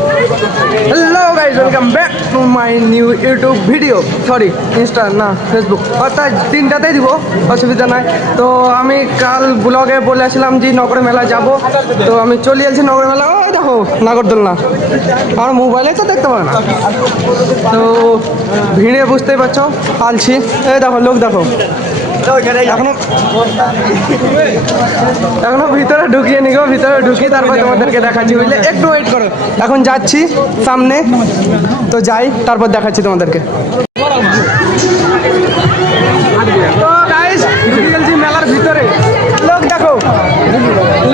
Hello guys, welcome back to my new YouTube video. Sorry, insta না Facebook, অর্থাৎ তিনটাতেই দিব, অসুবিধা নাই। তো আমি কাল ব্লগে বলেছিলাম যে নগর মেলা যাব, তো আমি চলে এসেছি নগর মেলা। ওই দেখো নাগরদোলনা, আমার মোবাইলে তো দেখতে পারে না। তো ভিড়ে বুঝতেই পারছো আলছি। এই দেখো লোক দেখো, এখনো ভিতরে ঢুকিয়ে নিগো, ভিতরে ঢুকি তারপর তোমাদেরকে দেখাচ্ছি, বুঝলে? একটু ওয়েট করো, এখন যাচ্ছি সামনে, তো যাই তারপর দেখাচ্ছি তোমাদেরকে। তো গাইস ঢুকে গেছি মেলার ভিতরে। লোক দেখো,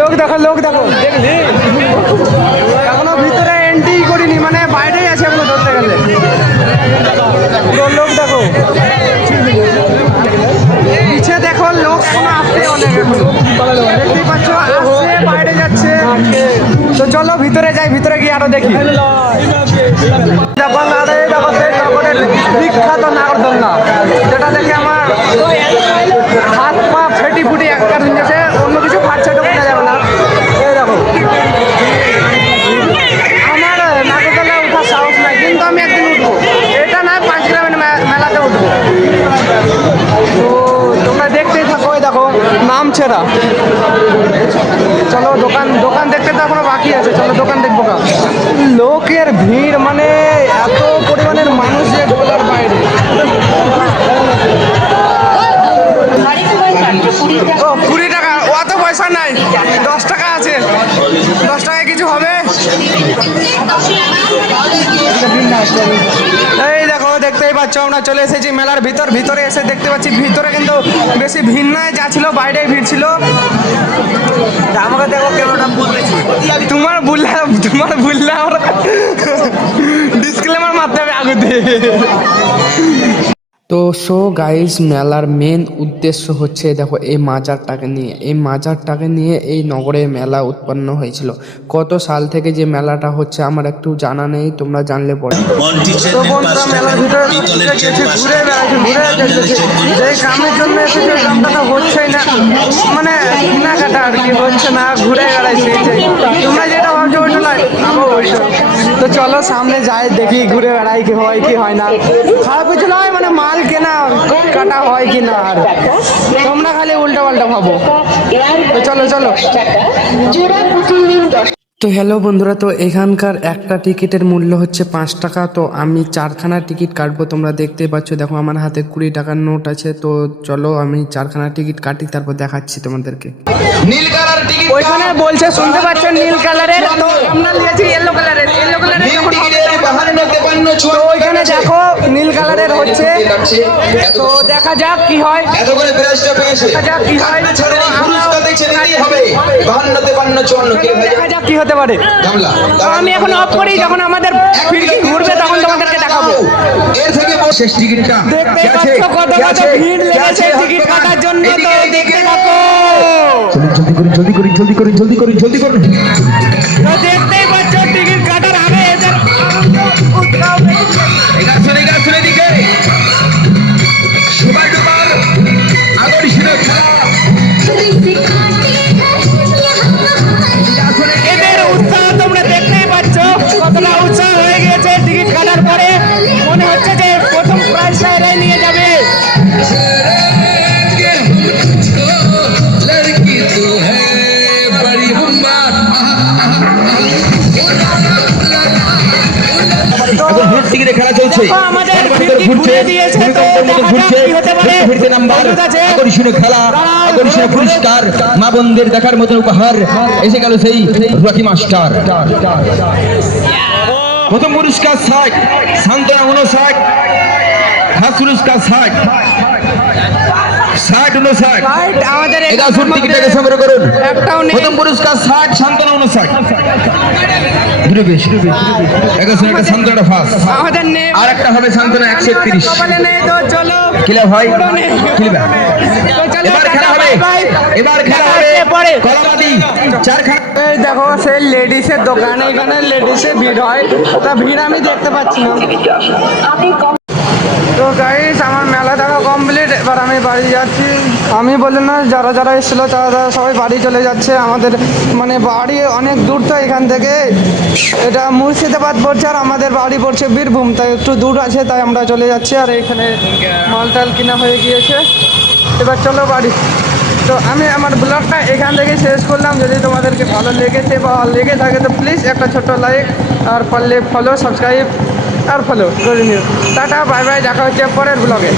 লোক দেখো, লোক দেখো। এখনো ভিতরে এন্ট্রি করিনি, মানে বাইরেই আছে এখনো ধরতে গেলে। লোক দেখো, পিছে দেখো, লোক আসতে অনেক, দেখতেই পাচ্ছ আসছে, বাইরে যাচ্ছে। তো চলো ভিতরে যাই, ভিতরে গিয়ে আরো দেখি। বিখ্যাত নাগরদোলনা, যেটা দেখে আমার হাত পা ফেটি ফুটি একটা হয়েছে, অন্য কিছু ফাটছাটো বোঝা যাবে না। এই দেখো, আমার নাগরদোলনায় ওঠার সাহস নাই, কিন্তু আমি একদিন উঠবো। এটা না 5 গ্রামের মেলাতে উঠবো। তো তোমরা দেখতেই থাকো। ওই দেখো নামছে না। চলো দোকান দোকান দেখতে তো এখনো বাকি আছে, চলো দোকান দেখবো। লোকের ভিড়, মানে এত পরিমাণের মানুষ যে বলার বাইরে। ও 20 টাকা, অত পয়সা নাই, 10 টাকা আছে। 10 টাকায় কিছু হবে? এই দেখো, দেখতেই পাচ্ছ আমরা চলে এসেছি মেলার ভিতর। ভিতরে এসে দেখতে পাচ্ছি ভিতরে কিন্তু বেশি ভিড় নাই, যা ছিল বাইরে ভিড় ছিল। আমাকে দেখো কেমনটা বলতেছি, তোমার বললে আমরা ডিসক্লেমার মারতে হবে আগে দিয়ে। তো সো গাইস, মেলার মেন উদ্দেশ্য হচ্ছে দেখো এই মাজারটাকে নিয়ে এই নগরে মেলা উৎপন্ন হয়েছিল। কত সাল থেকে যে মেলাটা হচ্ছে আমার একটু জানা নেই, তোমরা জানলে পরে। তো বন্ধুরা মেলার ভিতরে ঘুরে বেড়াচ্ছি, যে কামের জন্য এসেছে কামটা হচ্ছেই না, মানে কেনাকাটা আর কি হচ্ছে না, ঘুরে বেড়াইছি। তোমরা যেটা ভাবছো ওইটা নয়, আমার ওইটা। তো চলো সামনে যাই, দেখি ঘুরে বেড়াই কি হয় কি হয় না। খারাপ কিছু নয়, মানে মাল কেনা কাটা হয় কি না, আর তোমরা খালি উল্টা পাল্টা ভাবো। তো চলো চলো। তো হ্যালো বন্ধুরা, তো এখানকার একটা টিকিটের মূল্য হচ্ছে 5 টাকা। তো আমি 4খানা টিকিট কাটবো, তোমরা দেখতেই পাচ্ছ। দেখো আমার হাতে 20 টাকার নোট আছে। তো চলো আমি 4খানা টিকিট কাটি, তারপর দেখাচ্ছি তোমাদেরকে। নীল কালার টিকিট ওইখানে বলছে, শুনতে পাচ্ছ? নীল কালারের। তো আমরা নিয়েছি ইয়েলো কালারের। ইয়েলো কালারের তো ওইখানে দেখো নীল কালারের হচ্ছে। তো দেখা যাক কি হয়, দেখা যাক কি হয়, দেখা যাক কি হতে পারে। আমি এখন অফ করি, যখন আমাদের ফিরকি ঘুরবে তখন তোমাদেরকে দেখাবো। দেখতেই পাচ্ছ কত কত ভিড় লেগেছে টিকিট কাটার জন্য। তো দেখতে থাকো, জলদি করুন। তো দেখতেই পাচ্ছ টিকিট কাটার আগে এদের উৎসাহ তোমরা দেখতেই পাচ্ছ, কতটা উৎসাহ হয়ে গিয়েছে টিকিট কাটার পরে। মনে হচ্ছে যে প্রথম প্রাইজটা এরাই নিয়ে যাবে। খেলা চলছে, আমাদের ঘুরে দিয়েছে। তো দেখা যাক কি হতে পারে। আকর্ষণীয় খেলা, আকর্ষণীয় পুরস্কার, মা বোনদের দেখার মতো উপহার এসে গেল সেই রকি মাস্টার। প্রথম পুরস্কার 60, সান্ত্বনা 59, খাস পুরস্কার 60, 59। আমাদের টিকিটটাকে সংগ্রহ করুন। প্রথম পুরস্কার 60, সান্ত্বনা 59। সান্ত্বনা ফার্স্ট, আর একটা হবে সান্ত্বনা 131। কিলা ভাই, এবার খেলা হবে, কলাবাদী 4খানা। এই দেখো সেই লেডিসের দোকান, এখানে লেডিসের ভিড় হয়, তা ভিড় আমি দেখতে পাচ্ছি না। তো গাইস আমার মেলা দেখা কমপ্লিট। এবার আমি বাড়ি যাচ্ছি। আমি বললাম না, যারা যারা এসেছিলো তারা সবাই বাড়ি চলে যাচ্ছে। আমাদের মানে বাড়ি অনেক দূর, তো এখান থেকে এটা মুর্শিদাবাদ পড়ছে আর আমাদের বাড়ি পড়ছে বীরভূম, তাই একটু দূর আছে, তাই আমরা চলে যাচ্ছি। আর এখানে মালটাল কিনা হয়ে গিয়েছে, এবার চলো বাড়ি। তো আমি আমার ব্লগটা এখান থেকে শেষ করলাম। যদি তোমাদেরকে ভালো লেগেছে বা লেগে থাকে তো প্লিজ একটা ছোট্ট লাইক, আর পারলে ফলো, সাবস্ক্রাইব আর ফলো করে নিও। টাটা, বাই বাই, দেখা হচ্ছে পরের ব্লগে।